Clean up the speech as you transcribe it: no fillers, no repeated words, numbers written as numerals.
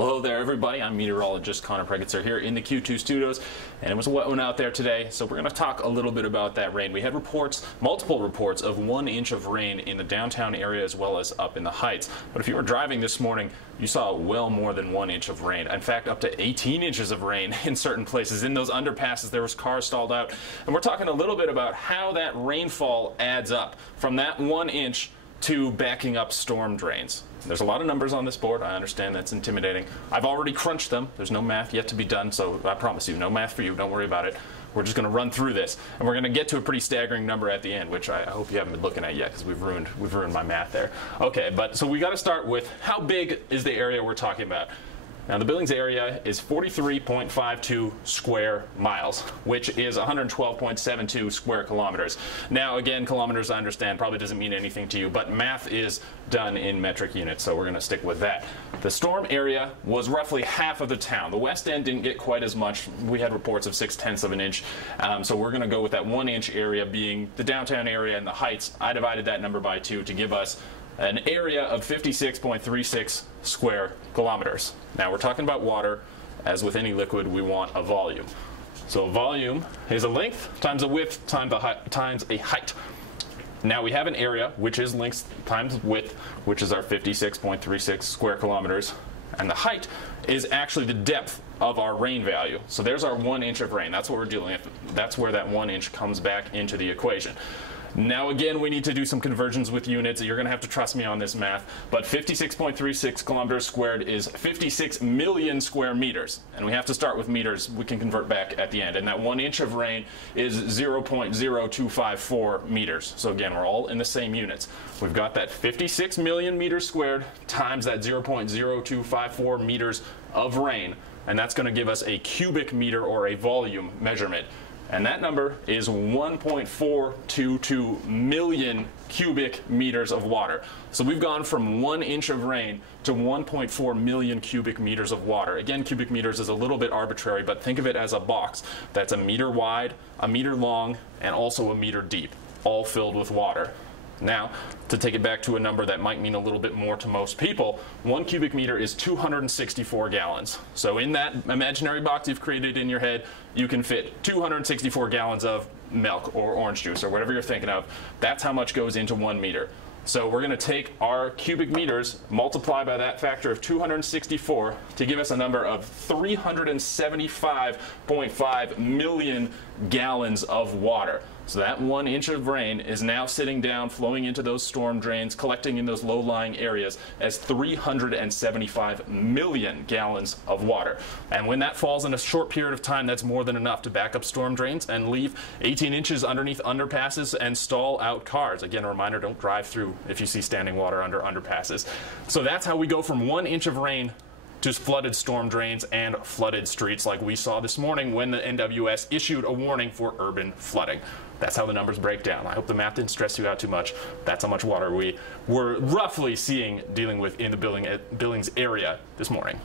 Hello there, everybody. I'm meteorologist Connor Pregetzer here in the Q2 studios, and it was a wet one out there today, so we're going to talk a little bit about that rain. We had reports, multiple reports of 1 inch of rain in the downtown area as well as up in the heights. But if you were driving this morning, you saw well more than 1 inch of rain. In fact, up to 18 inches of rain in certain places. In those underpasses, there was cars stalled out. And we're talking a little bit about how that rainfall adds up from that 1 inch to backing up storm drains. There's a lot of numbers on this board. I understand that's intimidating. I've already crunched them. There's no math yet to be done, so I promise you, no math for you. Don't worry about it. We're just going to run through this, and we're going to get to a pretty staggering number at the end, which I hope you haven't been looking at yet, because we've ruined my math there. Okay, but so we got to start with how big is the area we're talking about. Now, the Billings area is 43.52 square miles, which is 112.72 square kilometers. Now, again, kilometers, I understand, probably doesn't mean anything to you, but math is done in metric units, so we're going to stick with that. The storm area was roughly half of the town. The west end didn't get quite as much. We had reports of 0.6 of an inch, so we're going to go with that 1 inch area being the downtown area and the heights. I divided that number by 2 to give us an area of 56.36 square kilometers. Now we're talking about water. As with any liquid, we want a volume. So volume is a length times a width times a height. Now we have an area, which is length times width, which is our 56.36 square kilometers. And the height is actually the depth of our rain value. So there's our 1 inch of rain. That's what we're dealing with. That's where that 1 inch comes back into the equation. Now again, we need to do some conversions with units. You're going to have to trust me on this math, but 56.36 kilometers squared is 56 million square meters. And we have to start with meters. We can convert back at the end. And that 1 inch of rain is 0.0254 meters. So again, we're all in the same units. We've got that 56 million meters squared times that 0.0254 meters of rain. And that's going to give us a cubic meter or a volume measurement. And that number is 1.422 million cubic meters of water. So we've gone from 1 inch of rain to 1.4 million cubic meters of water. Again, cubic meters is a little bit arbitrary, but think of it as a box that's a meter wide, a meter long, and also a meter deep, all filled with water. Now, to take it back to a number that might mean a little bit more to most people, 1 cubic meter is 264 gallons. So in that imaginary box you've created in your head, you can fit 264 gallons of milk or orange juice or whatever you're thinking of. That's how much goes into 1 meter. So we're going to take our cubic meters, multiply by that factor of 264 to give us a number of 375.5 million gallons of water. So that 1 inch of rain is now sitting down, flowing into those storm drains, collecting in those low-lying areas as 375 million gallons of water. And when that falls in a short period of time, that's more than enough to back up storm drains and leave 18 inches underneath underpasses and stall out cars. Again, a reminder, don't drive through if you see standing water under underpasses. So that's how we go from 1 inch of rain to flooded storm drains and flooded streets like we saw this morning when the NWS issued a warning for urban flooding. That's how the numbers break down. I hope the math didn't stress you out too much. That's how much water we were roughly dealing with in the Billings area this morning.